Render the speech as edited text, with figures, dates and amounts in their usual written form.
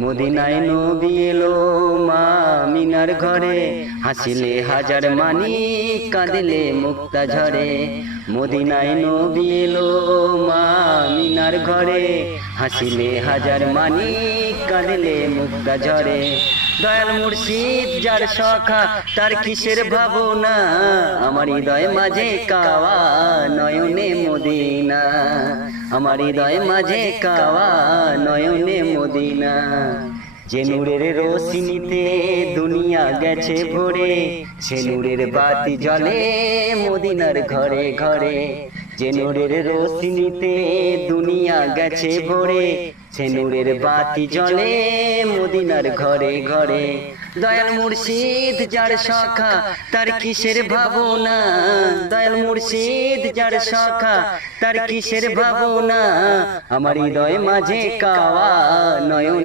মদিনায় নবী এলো মা মিনার ঘরে, হাসিলে হাজার মানি কাঁদিলে মুক্তা ঝরে। মদিনায় নবী এলো মা মিনার ঘরে, হাসিলে হাজার মানি কাঁদিলে মুক্তা ঝরে। দয়াল মুর্শিদ যার সখা তার কিসের ভাবনা, আমার হৃদয় মাঝে কাওয়া নয়নে মদিনা, আমার হৃদয় মাঝে কাওয়া নয়নে মদিনা। যে নূরের রোশনীতে দুনিয়া গেছে ভরে, সে নূরের বাতি জ্বলে মদিনার ঘরে ঘরে। যে নূরের রোশনীতে দুনিয়া গেছে ভরে, সে নূরের বাতি জ্বলে মদিনার ঘরে ঘরে। দয়াল মুর্শিদ যার সখা তার কিসের ভাবনা, দয়াল মুর্শিদ যার সখা তার কিসের ভাবনা, আমার হৃদয় মাঝে কাওয়া নয়ন।